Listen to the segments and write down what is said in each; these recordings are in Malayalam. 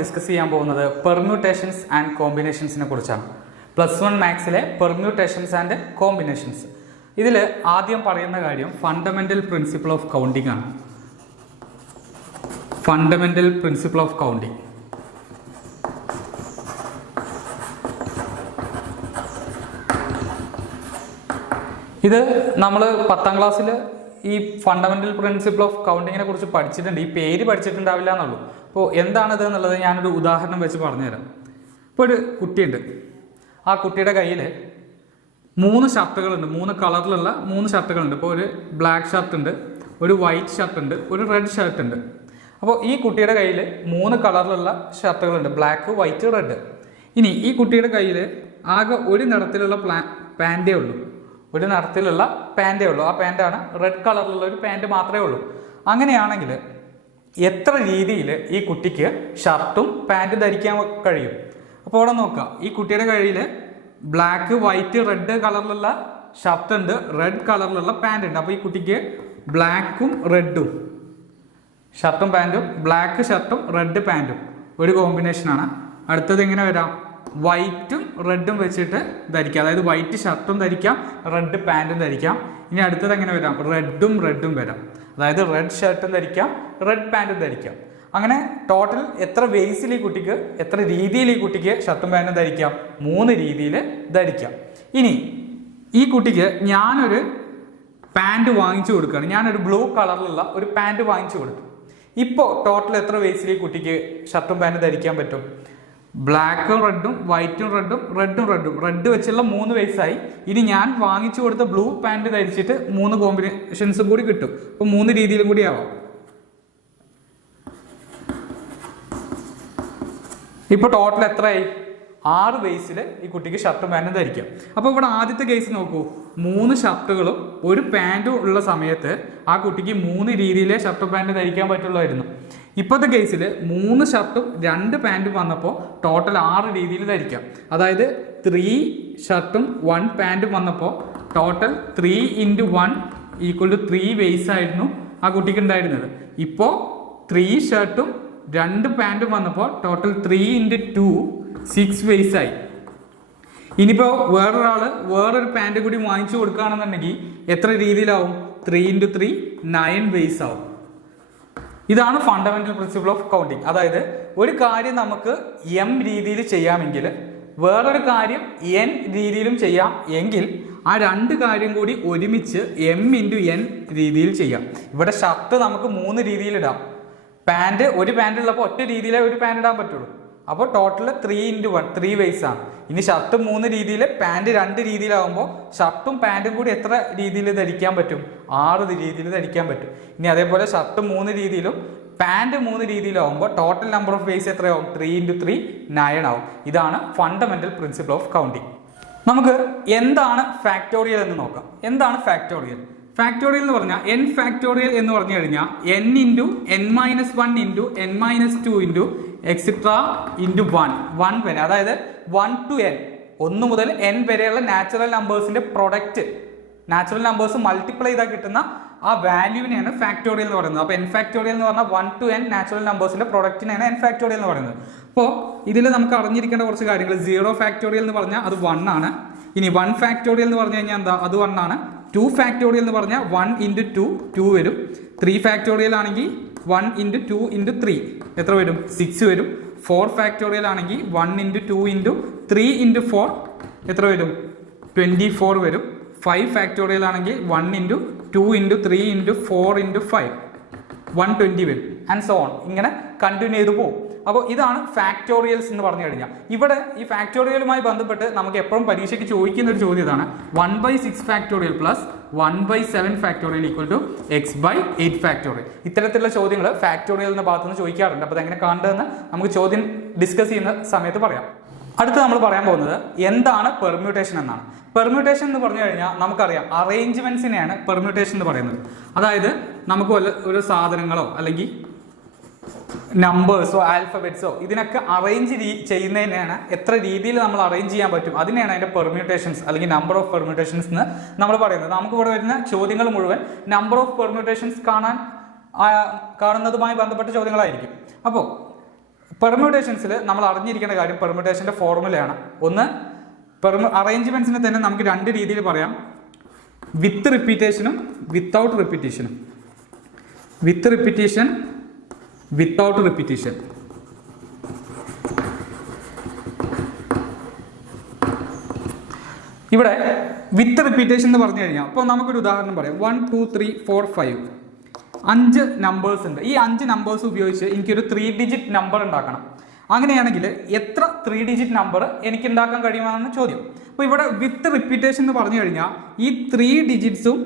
ഡിസ്കസ് ചെയ്യാൻ പോകുന്നത് പെർമ്യൂട്ടേഷൻസ് ആൻഡ് കോമ്പിനേഷൻസിനെ കുറിച്ചാണ്. +1 മാത്സിലെ പെർമ്യൂട്ടേഷൻസ് ആൻഡ് കോമ്പിനേഷൻസ്. ഇതിൽ ആദ്യം പറയുന്ന കാര്യം ഫണ്ടമെന്റൽ പ്രിൻസിപ്പിൾ ഓഫ് കൗണ്ടിങ് ആണ്. Fundamental principle of counting. ഇത് നമ്മൾ 10ാം ക്ലാസ്സിൽ ഈ ഫണ്ടമെന്റൽ പ്രിൻസിപ്പിൾ ഓഫ് കൗണ്ടിങ്ങിനെ കുറിച്ച് പഠിച്ചിട്ടുണ്ട്. ഈ പേര് പഠിച്ചിട്ടുണ്ടാവില്ല എന്നുള്ളൂ. അപ്പോൾ എന്താണിത് എന്നുള്ളത് ഞാനൊരു ഉദാഹരണം വെച്ച് പറഞ്ഞുതരാം. ഇപ്പോൾ ഒരു കുട്ടിയുണ്ട്. ആ കുട്ടിയുടെ കയ്യിൽ 3 ഷർട്ടുകളുണ്ട്. 3 കളറിലുള്ള 3 ഷർട്ടുകളുണ്ട്. ഇപ്പോൾ ഒരു ബ്ലാക്ക് ഷർട്ട് ഉണ്ട്, ഒരു വൈറ്റ് ഷർട്ട് ഉണ്ട്, ഒരു റെഡ് ഷർട്ട് ഉണ്ട്. അപ്പോൾ ഈ കുട്ടിയുടെ കയ്യിൽ 3 കളറിലുള്ള ഷർട്ടുകളുണ്ട്, ബ്ലാക്ക്, വൈറ്റ്, റെഡ്. ഇനി ഈ കുട്ടിയുടെ കയ്യിൽ ആകെ ഒരു നിറത്തിലുള്ള പാൻറ്റേ ഉള്ളൂ. ഒരു നിറത്തിലുള്ള പാൻറ്റേ ഉള്ളൂ. ആ പാൻറ്റാണ് റെഡ് കളറിലുള്ള ഒരു പാൻറ്റ് മാത്രമേ ഉള്ളൂ. അങ്ങനെയാണെങ്കിൽ എത്ര രീതിയിൽ ഈ കുട്ടിക്ക് ഷർട്ടും പാൻറ്റും ധരിക്കാൻ കഴിയും? അപ്പോൾ അവിടെ നോക്കുക. ഈ കുട്ടിയുടെ കയ്യിൽ ബ്ലാക്ക്, വൈറ്റ്, റെഡ് കളറിലുള്ള ഷർട്ട് ഉണ്ട്, റെഡ് കളറിലുള്ള പാൻറ് ഉണ്ട്. അപ്പോൾ ഈ കുട്ടിക്ക് ബ്ലാക്കും റെഡും ഷർട്ടും പാൻറ്റും, ബ്ലാക്ക് ഷർട്ടും റെഡ് പാൻറ്റും ഒരു കോമ്പിനേഷനാണ്. അടുത്തത് എങ്ങനെ വരാം? വൈറ്റും റെഡും വെച്ചിട്ട് ധരിക്കാം. അതായത് വൈറ്റ് ഷർട്ടും ധരിക്കാം, റെഡ് പാൻറ്റും ധരിക്കാം. ഇനി അടുത്തത് എങ്ങനെ വരാം? റെഡും വരാം. അതായത് റെഡ് ഷർട്ടും ധരിക്കാം, റെഡ് പാൻറ്റും ധരിക്കാം. അങ്ങനെ ടോട്ടൽ എത്ര വേസിൽ ഈ കുട്ടിക്ക്, എത്ര രീതിയിൽ ഈ കുട്ടിക്ക് ഷർട്ടും പാൻറ്റും ധരിക്കാം? 3 രീതിയിൽ ധരിക്കാം. ഇനി ഈ കുട്ടിക്ക് ഞാനൊരു പാൻറ്റ് വാങ്ങിച്ചു കൊടുക്കുകയാണ്. ഞാനൊരു ബ്ലൂ കളറിലുള്ള ഒരു പാൻറ്റ് വാങ്ങിച്ചു കൊടുത്തു. ഇപ്പോൾ ടോട്ടൽ എത്ര വേസിൽ ഈ കുട്ടിക്ക് ഷർട്ടും പാൻറ്റും ധരിക്കാൻ പറ്റും? ബ്ലാക്കും റെഡും, വൈറ്റും റെഡും, റെഡ് വെച്ചുള്ള 3 വയസ്സായി. ഇനി ഞാൻ വാങ്ങിച്ചു കൊടുത്ത ബ്ലൂ പാൻറ് ധരിച്ചിട്ട് 3 കോമ്പിനേഷൻസും കൂടി കിട്ടും. അപ്പോൾ 3 രീതിയിലും കൂടി ആവാം. ഇപ്പോൾ ടോട്ടൽ എത്രയായി? 6 വയസ്സിൽ ഈ കുട്ടിക്ക് ഷർട്ടും പാൻറ്റും ധരിക്കാം. അപ്പോൾ ഇവിടെ ആദ്യത്തെ കേസ് നോക്കൂ. 3 ഷർട്ടുകളും ഒരു പാൻറ്റും ഉള്ള സമയത്ത് ആ കുട്ടിക്ക് 3 രീതിയിലെ ഷർട്ടും പാൻറ്റും ധരിക്കാൻ പറ്റുള്ളായിരുന്നു. ഇപ്പോഴത്തെ കേസിൽ 3 ഷർട്ടും 2 പാൻറ്റും വന്നപ്പോൾ ടോട്ടൽ 6 രീതിയിൽ ധരിക്കാം. അതായത് 3 ഷർട്ടും 1 പാൻറ്റും വന്നപ്പോൾ ടോട്ടൽ 3 × 1 = 3 വേസ് ആയിരുന്നു ആ കുട്ടിക്ക് ഉണ്ടായിരുന്നത്. ഇപ്പോൾ 3 ഷർട്ടും 2 പാൻറ്റും വന്നപ്പോൾ ടോട്ടൽ 3 × 2 6 വേസ് ആയി. ഇനിയിപ്പോൾ വേറൊരാൾ വേറൊരു പാൻറ് കൂടി വാങ്ങിച്ചു കൊടുക്കുകയാണെന്നുണ്ടെങ്കിൽ എത്ര രീതിയിലാവും? 3 × 3 9 വേസ് ആവും. ഇതാണ് ഫണ്ടമെന്റൽ പ്രിൻസിപ്പിൾ ഓഫ് കൗണ്ടിങ്. അതായത് ഒരു കാര്യം നമുക്ക് m രീതിയിൽ ചെയ്യാമെങ്കിൽ വേറൊരു കാര്യം n രീതിയിലും ചെയ്യാം എങ്കിൽ ആ 2 കാര്യം കൂടി ഒരുമിച്ച് m × n രീതിയിൽ ചെയ്യാം. ഇവിടെ ഷർട്ട് നമുക്ക് 3 രീതിയിൽ ഇടാം. പാൻറ്, ഒരു പാൻറ് ഉള്ളപ്പോൾ ഒറ്റ രീതിയിലേ ഒരു പാൻറ് ഇടാൻ പറ്റുള്ളൂ. അപ്പോൾ ടോട്ടൽ 3 × 1 3 വേസ് ആണ്. ഇനി ഷർട്ട് 3 രീതിയിൽ, പാൻറ് 2 രീതിയിലാവുമ്പോൾ ഷർട്ടും പാൻറ്റും കൂടി എത്ര രീതിയിൽ ധരിക്കാൻ പറ്റും? 6 രീതിയിൽ ധരിക്കാൻ പറ്റും. ഇനി അതേപോലെ ഷർട്ട് 3 രീതിയിലും പാൻറ് 3 രീതിയിലാവുമ്പോൾ ടോട്ടൽ നമ്പർ ഓഫ് വേസ് എത്രയാവും? 3 × 3 9 ആവും. ഇതാണ് ഫണ്ടമെന്റൽ പ്രിൻസിപ്പിൾ ഓഫ് കൗണ്ടിങ്. നമുക്ക് എന്താണ് ഫാക്ടോറിയൽ എന്ന് നോക്കാം. എന്താണ് ഫാക്ടോറിയൽ? ഫാക്ടോറിയൽ എന്ന് പറഞ്ഞാൽ n ഫാക്ടോറിയൽ എന്ന് പറഞ്ഞു കഴിഞ്ഞാൽ n × n - 1 × n - 2 എക്സെട്ര × 1 വരെ. അതായത് 1 to n, 1 മുതൽ n വരെയുള്ള നാച്ചുറൽ നമ്പേഴ്സിന്റെ പ്രൊഡക്റ്റ്, നാച്ചുറൽ നമ്പേഴ്സ് മൾട്ടിപ്ലൈ ചെയ്താൽ കിട്ടുന്ന ആ വാല്യൂവിനെയാണ് ഫാക്ടോറിയൽ എന്ന് പറയുന്നത്. അപ്പോൾ n ഫാക്ടോറിയൽ എന്ന് പറഞ്ഞാൽ 1 to n നാച്ചുറൽ നമ്പേഴ്സിന്റെ പ്രൊഡക്റ്റിനെയാണ് n ഫാക്ടോറിയൽ എന്ന് പറയുന്നത്. അപ്പോൾ ഇതിൽ നമുക്ക് അറിഞ്ഞിരിക്കേണ്ട കുറച്ച് കാര്യങ്ങൾ. 0 ഫാക്ടോറിയൽ എന്ന് പറഞ്ഞാൽ അത് 1 ആണ്. ഇനി 1 ഫാക്ടോറിയൽ എന്ന് പറഞ്ഞു കഴിഞ്ഞാൽ എന്താ? അത് 1 ആണ്. 2 ഫാക്ടോറിയൽ എന്ന് പറഞ്ഞാൽ 1 × 2 2 വരും. 3 ഫാക്ടോറിയൽ ആണെങ്കിൽ 1 × 2 × 3 എത്ര വരും? 6 വരും. 4 ഫാക്ടോറിയൽ ആണെങ്കിൽ 1 × 2 × 3 × 4 എത്ര വരും? 24 വരും. 5 ഫാക്ടോറിയൽ ആണെങ്കിൽ 1 × 2 × 3 × 4 × 5 120 വരും. And so on. ഇങ്ങനെ കണ്ടിന്യൂ ചെയ്തു പോകും. അപ്പോൾ ഇതാണ് ഫാക്ടോറിയൽസ് എന്ന് പറഞ്ഞു കഴിഞ്ഞാൽ. ഇവിടെ ഈ ഫാക്ടോറിയലുമായി ബന്ധപ്പെട്ട് നമുക്ക് എപ്പോഴും പരീക്ഷയ്ക്ക് ചോദിക്കുന്ന ഒരു ചോദ്യം ഇതാണ്: 1/6 factorial plus 1/7 factorial = x/8 factorial. ഇത്തരത്തിലുള്ള ചോദ്യങ്ങൾ ഫാക്ടോറിയൽ എന്ന ഭാഗത്ത് നിന്ന് ചോദിക്കാറുണ്ട്. അപ്പോൾ അതെങ്ങനെ കാണേണ്ടതെന്ന് നമുക്ക് ചോദ്യം ഡിസ്കസ് ചെയ്യുന്ന സമയത്ത് പറയാം. അടുത്ത് നമ്മൾ പറയാൻ പോകുന്നത് എന്താണ് പെർമ്യൂട്ടേഷൻ എന്നാണ്. പെർമ്യൂട്ടേഷൻ എന്ന് പറഞ്ഞു കഴിഞ്ഞാൽ നമുക്കറിയാം അറേഞ്ച്മെന്റ്സിനെയാണ് പെർമ്യൂട്ടേഷൻ എന്ന് പറയുന്നത്. അതായത് നമുക്ക് ഒരു സാധനങ്ങളോ അല്ലെങ്കിൽ നമ്പേഴ്സോ ആൽഫബറ്റ്സോ ഇതിനൊക്കെ അറേഞ്ച് ചെയ്യുന്നതിനാണ്, എത്ര രീതിയിൽ നമ്മൾ അറേഞ്ച് ചെയ്യാൻ പറ്റും അതിനെയാണ് അതിൻ്റെ പെർമ്യൂട്ടേഷൻസ് അല്ലെങ്കിൽ നമ്പർ ഓഫ് പെർമ്യൂട്ടേഷൻസ് എന്ന് നമ്മൾ പറയുന്നത്. നമുക്ക് ഇവിടെ വരുന്ന ചോദ്യങ്ങൾ മുഴുവൻ നമ്പർ ഓഫ് പെർമ്യൂട്ടേഷൻസ് കാണുന്നതുമായി ബന്ധപ്പെട്ട ചോദ്യങ്ങളായിരിക്കും. അപ്പോൾ പെർമ്യൂട്ടേഷൻസിൽ നമ്മൾ അറിഞ്ഞിരിക്കേണ്ട കാര്യം പെർമ്യൂട്ടേഷൻ്റെ ഫോർമുലയാണ്. ഒന്ന് അറേഞ്ച്മെന്റ്സിനെ തന്നെ നമുക്ക് രണ്ട് രീതിയിൽ പറയാം, വിത്ത് റിപ്പീറ്റേഷനും വിത്തൗട്ട് റിപ്പീറ്റേഷനും. വിത്ത് റിപ്പീറ്റേഷൻ, വിത്തൗട്ട് റിപ്പീറ്റേഷൻ. ഇവിടെ വിത്ത് റിപ്പീറ്റേഷൻ എന്ന് പറഞ്ഞു കഴിഞ്ഞാൽ ഇപ്പോൾ നമുക്കൊരു ഉദാഹരണം പറയാം. 1 2 3 4 5 5 നമ്പേഴ്സ് ഉണ്ട്. ഈ 5 നമ്പേഴ്സ് ഉപയോഗിച്ച് എനിക്കൊരു 3 ഡിജിറ്റ് നമ്പർ ഉണ്ടാക്കണം. അങ്ങനെയാണെങ്കിൽ എത്ര 3 ഡിജിറ്റ് നമ്പർ എനിക്ക് ഉണ്ടാക്കാൻ കഴിയുമെന്നാണ് ചോദ്യം. അപ്പോൾ ഇവിടെ വിത്ത് റിപ്പീറ്റേഷൻ എന്ന് പറഞ്ഞു കഴിഞ്ഞാൽ ഈ 3 ഡിജിറ്റ്സും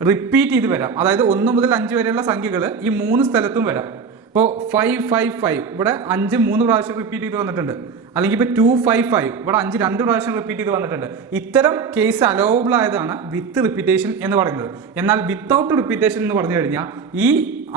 റിപ്പീറ്റ് ചെയ്ത് വരാം. അതായത് 1 മുതൽ 5 വരെയുള്ള സംഖ്യകൾ ഈ 3 സ്ഥലത്തും വരാം. ഇപ്പോൾ 5 5 5 ഇവിടെ 5 3 പ്രാവശ്യം റിപ്പീറ്റ് ചെയ്ത് വന്നിട്ടുണ്ട്. അല്ലെങ്കിൽ ഇപ്പോൾ 2 5 5 ഇവിടെ 5 2 പ്രാവശ്യം റിപ്പീറ്റ് ചെയ്ത് വന്നിട്ടുണ്ട്. ഇത്തരം കേസ് അലോവബിൾ ആയതാണ് വിത്ത് റിപ്പീറ്റേഷൻ എന്ന് പറയുന്നത്. എന്നാൽ വിത്തൗട്ട് റിപ്പീറ്റേഷൻ എന്ന് പറഞ്ഞു കഴിഞ്ഞാൽ ഈ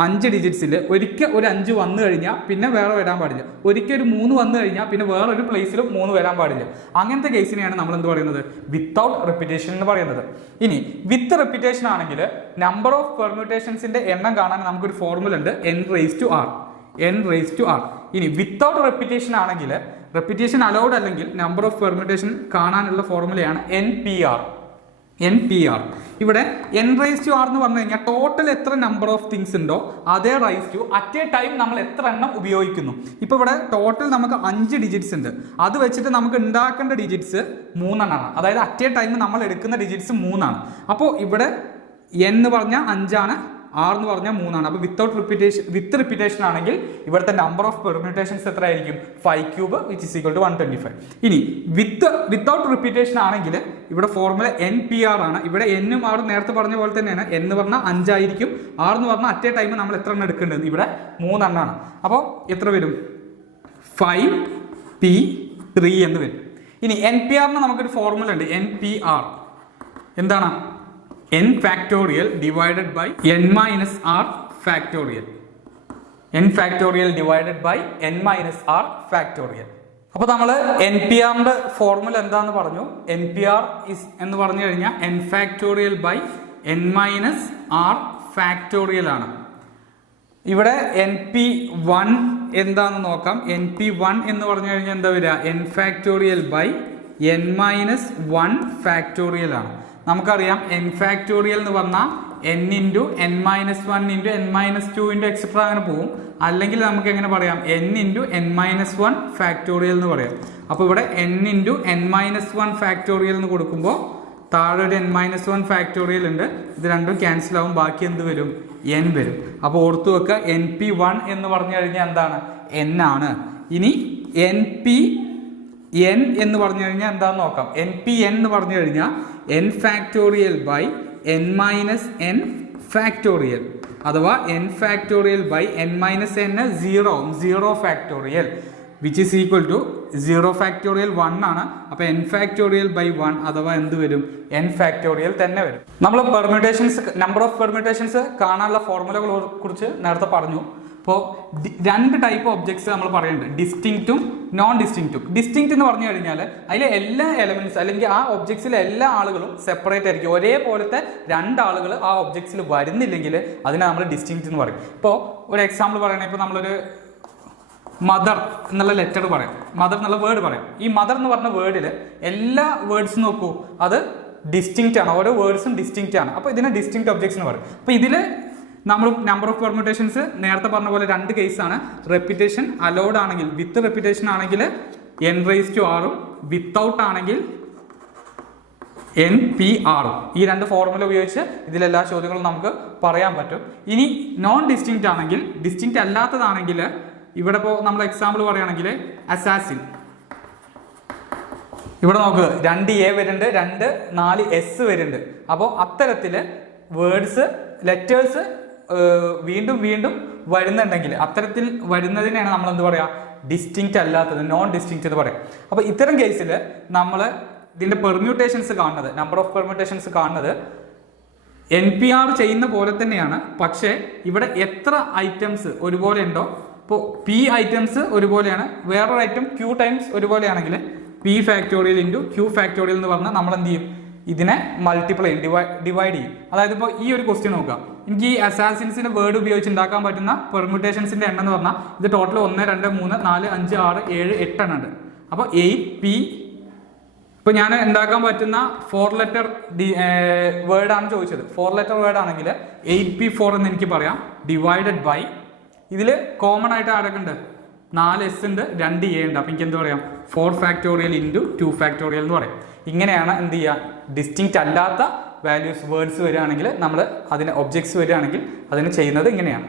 5 ഡിജിറ്റ്സിൽ ഒരിക്കൽ ഒരു 5 വന്നു കഴിഞ്ഞാൽ പിന്നെ വേറെ വരാൻ പാടില്ല. ഒരിക്കൽ ഒരു 3 വന്നു കഴിഞ്ഞാൽ പിന്നെ വേറൊരു പ്ലേസിലും 3 വരാൻ പാടില്ല. അങ്ങനത്തെ കേസിനെയാണ് നമ്മൾ എന്ത് പറയുന്നത്, വിത്തൗട്ട് റിപ്പീറ്റേഷൻ എന്ന് പറയുന്നത്. ഇനി വിത്ത് റിപ്പീറ്റേഷൻ ആണെങ്കിൽ നമ്പർ ഓഫ് പെർമ്യൂട്ടേഷൻസിന്റെ എണ്ണം കാണാൻ നമുക്കൊരു ഫോർമുല ഉണ്ട്, n raised to r. n raised to r. ഇനി വിത്തൗട്ട് റിപ്പീറ്റേഷൻ ആണെങ്കിൽ, റിപ്പീറ്റേഷൻ അലൗഡ് അല്ലെങ്കിൽ നമ്പർ ഓഫ് പെർമ്യൂട്ടേഷൻ കാണാനുള്ള ഫോർമുലയാണ് NPR. NPR. ഇവിടെ n raised to r എന്ന് പറഞ്ഞു കഴിഞ്ഞാൽ ടോട്ടൽ എത്ര നമ്പർ ഓഫ് തിങ്സ് ഉണ്ടോ അതേ r is two at a time നമ്മൾ എത്ര എണ്ണം ഉപയോഗിക്കുന്നു. ഇപ്പോൾ ഇവിടെ ടോട്ടൽ നമുക്ക് 5 ഡിജിറ്റ്സ് ഉണ്ട്. അത് വെച്ചിട്ട് നമുക്ക് ഉണ്ടാക്കേണ്ട ഡിജിറ്റ്സ് 3 എണ്ണമാണ്. അതായത് അറ്റ് എ ടൈം നമ്മൾ എടുക്കുന്ന ഡിജിറ്റ്സ് 3 ആണ്. അപ്പോൾ ഇവിടെ n എന്ന് പറഞ്ഞാൽ 5 ആണ്, r എന്ന് പറഞ്ഞാൽ 3 ആണ്. അപ്പോൾ വിത്ത് റിപ്പീറ്റേഷൻ ആണെങ്കിൽ ഇവിടുത്തെ നമ്പർ ഓഫ് പെർമ്യൂട്ടേഷൻസ് എത്ര ആയിരിക്കും, 5 cube which is equal to 125. ഇനി വിത്തൗട്ട് റിപ്പീറ്റേഷൻ ആണെങ്കിൽ ഇവിടെ ഫോർമുല NPR ആണ്. ഇവിടെ n ഉം r നേരത്തെ പറഞ്ഞ പോലെ തന്നെയാണ്. n എന്ന് പറഞ്ഞാൽ 5 ആയിരിക്കും, r എന്ന് പറഞ്ഞാൽ അറ്റ് എ ടൈം നമ്മൾ എത്ര എണ്ണം എടുക്കേണ്ടത്, ഇവിടെ 3 എണ്ണമാണ്. അപ്പോൾ എത്ര വരും, 5p3 എന്ന് വരും. ഇനി NPRന് നമുക്കൊരു ഫോർമുല ഉണ്ട്, NPR എന്താണ്, n factorial divided by n minus r factorial. n factorial divided by n minus r factorial. അപ്പോൾ നമ്മൾ NPRന്റെ ഫോർമുല എന്താന്ന് പറഞ്ഞു. NPR എന്ന് പറഞ്ഞു കഴിഞ്ഞാൽ n factorial by n minus r factorial ആണ്. ഇവിടെ NP1 എന്താന്ന് നോക്കാം. NP1 എന്ന് പറഞ്ഞു കഴിഞ്ഞാൽ എന്താ വരിക, n factorial by n minus 1 factorial ആണ്. നമുക്കറിയാം n ഫാക്ടോറിയൽ എന്ന് പറഞ്ഞാൽ n into n minus 1 into n minus 2 into etcetera അങ്ങനെ പോകും. അല്ലെങ്കിൽ നമുക്ക് എങ്ങനെ പറയാം, n into n minus 1 factorial എന്ന് പറയാം. അപ്പോൾ ഇവിടെ n into n minus 1 factorial എന്ന് കൊടുക്കുമ്പോൾ താഴെ ഒരു n മൈനസ് 1 ഫാക്ടോറിയൽ ഉണ്ട്. ഇത് രണ്ടും ക്യാൻസൽ ആവും, ബാക്കി എന്ത് വരും, n വരും. അപ്പോൾ ഓർത്തു വെക്കുക, NP1 എന്ന് പറഞ്ഞു കഴിഞ്ഞാൽ എന്താണ്, n ആണ്. ഇനി NPn എന്ന് പറഞ്ഞു കഴിഞ്ഞാൽ എന്താണെന്ന് നോക്കാം. NPn എന്ന് പറഞ്ഞു കഴിഞ്ഞാൽ n factorial by n minus n factorial, അഥവാ n factorial by n minus n 0 factorial which is equal to 0 factorial 1 ആണ്. അപ്പോൾ n ഫാക്ടോറിയൽ ബൈ 1 അഥവാ എന്ത് വരും, n ഫാക്ടോറിയൽ തന്നെ വരും. നമ്മൾ പെർമ്യൂട്ടേഷൻസ്, നമ്പർ ഓഫ് പെർമ്യൂട്ടേഷൻസ് കാണാനുള്ള ഫോർമുലകളെ കുറിച്ച് നേരത്തെ പറഞ്ഞു. അപ്പോൾ 2 ടൈപ്പ് ഒബ്ജക്ട്സ് നമ്മൾ പറയുന്നുണ്ട്, ഡിസ്റ്റിങ്ക്റ്റും നോൺ ഡിസ്റ്റിങ്ക്റ്റും. ഡിസ്റ്റിങ്ക്റ്റ് എന്ന് പറഞ്ഞു കഴിഞ്ഞാൽ അതിലെ എല്ലാ എലമെന്റ്സ് അല്ലെങ്കിൽ ആ ഒബ്ജക്ട്സിലെ എല്ലാ ആളുകളും സെപ്പറേറ്റ് ആയിരിക്കും. ഒരേപോലത്തെ 2 ആളുകൾ ആ ഒബ്ജക്ട്സിൽ വരുന്നില്ലെങ്കിൽ അതിനെ നമ്മൾ ഡിസ്റ്റിങ്ക്റ്റ് എന്ന് പറയും. ഇപ്പോൾ ഒരു എക്സാമ്പിൾ പറയുകയാണെങ്കിൽ ഇപ്പോൾ നമ്മളൊരു മദർ എന്നുള്ള ലെറ്റർ പറയാം, മദർ എന്നുള്ള വേർഡ് പറയാം. ഈ മദർ എന്ന് പറഞ്ഞ വേർഡിൽ എല്ലാ വേർഡ്സും നോക്കൂ, അത് ഡിസ്റ്റിങ്ക്റ്റ് ആണ്, ഓരോ വേർഡ്സും ഡിസ്റ്റിങ്ക്റ്റ് ആണ്. അപ്പോൾ ഇതിനെ ഡിസ്റ്റിങ്ക്റ്റ് ഒബ്ജക്ട്സ് എന്ന് പറയും. അപ്പോൾ ഇതിൽ നമ്മൾ നമ്പർ ഓഫ് പെർമ്യൂട്ടേഷൻസ് നേരത്തെ പറഞ്ഞ പോലെ 2 കേസാണ്. റെപ്പിറ്റേഷൻ അലൗഡ് ആണെങ്കിൽ, വിത്ത് റെപ്പിറ്റേഷൻ ആണെങ്കിൽ n raised to r ഉം, വിത്തൗട്ട് ആണെങ്കിൽ NPR ഉം. ഈ 2 ഫോർമുല ഉപയോഗിച്ച് ഇതിലെല്ലാ ചോദ്യങ്ങളും നമുക്ക് പറയാൻ പറ്റും. ഇനി നോൺ ഡിസ്റ്റിങ്ക്റ്റ് ആണെങ്കിൽ, ഡിസ്റ്റിങ്ക്റ്റ് അല്ലാത്തതാണെങ്കിൽ ഇവിടെ ഇപ്പോൾ നമ്മൾ എക്സാമ്പിൾ പറയുകയാണെങ്കിൽ അസാസിൻ, ഇവിടെ നോക്ക് 2A വരുന്നുണ്ട്, 4S വരുന്നുണ്ട്. അപ്പോൾ അത്തരത്തിൽ വേർഡ്സ്, ലെറ്റേഴ്സ് വീണ്ടും വീണ്ടും വരുന്നുണ്ടെങ്കിൽ അത്തരത്തിൽ വരുന്നതിനാണ് നമ്മൾ എന്ത് പറയുക, ഡിസ്റ്റിങ്ക്റ്റ് അല്ലാത്തത്, നോൺ ഡിസ്റ്റിങ്ക്റ്റ് എന്ന് പറയാം. അപ്പോൾ ഇത്തരം കേസിൽ നമ്മൾ ഇതിൻ്റെ പെർമ്യൂട്ടേഷൻസ് കാണുന്നത്, നമ്പർ ഓഫ് പെർമ്യൂട്ടേഷൻസ് കാണുന്നത് NPR ചെയ്യുന്ന പോലെ തന്നെയാണ്. പക്ഷേ ഇവിടെ എത്ര ഐറ്റംസ് ഒരുപോലെ ഉണ്ടോ, ഇപ്പോൾ P ഐറ്റംസ് ഒരുപോലെയാണ്, വേറൊരു ഐറ്റം Q ടൈംസ് ഒരുപോലെയാണെങ്കിൽ P factorial into Q factorial എന്ന് പറഞ്ഞാൽ നമ്മൾ എന്ത് ചെയ്യും, ഇതിനെ മൾട്ടിപ്ലൈ ഡിവൈഡ് ചെയ്യും. അതായത് ഇപ്പോൾ ഈ ഒരു ക്വസ്റ്റ്യൻ നോക്കാം, എനിക്ക് ഈ അസാസിൻസിന്റെ വേർഡ് ഉപയോഗിച്ച് ഉണ്ടാക്കാൻ പറ്റുന്ന പെർമ്യൂട്ടേഷൻസിന്റെ എണ്ണം എന്ന് പറഞ്ഞാൽ ഇത് ടോട്ടൽ 1 2 3 4 5 6 7 8 എണ്ണം ഉണ്ട്. അപ്പോൾ 8p ഇപ്പൊ ഞാൻ ഉണ്ടാക്കാൻ പറ്റുന്ന 4 ലെറ്റർ വേർഡ് ആണ് ചോദിച്ചത്. 4 ലെറ്റർ വേർഡ് ആണെങ്കിൽ 8p4 എന്ന് എനിക്ക് പറയാം, ഡിവൈഡഡ് ബൈ ഇതിൽ കോമൺ ആയിട്ട് ആരൊക്കെ ഉണ്ട്, 4s ഉണ്ട്, 2a ഉണ്ട്. അപ്പൊ എനിക്ക് എന്ത് പറയാം, 4 ഫാക്ടോറിയൽ ഇൻറ്റു 2 ഫാക്ടോറിയൽ എന്ന് പറയും. ഇങ്ങനെയാണ് എന്ത് ചെയ്യുക, ഡിസ്റ്റിങ്ക്റ്റ് അല്ലാത്ത വാല്യൂസ് വേർഡ്സ് വരികയാണെങ്കിൽ നമ്മൾ അതിന് ഒബ്ജക്ട്സ് വരികയാണെങ്കിൽ അതിന് ചെയ്യുന്നത് ഇങ്ങനെയാണ്.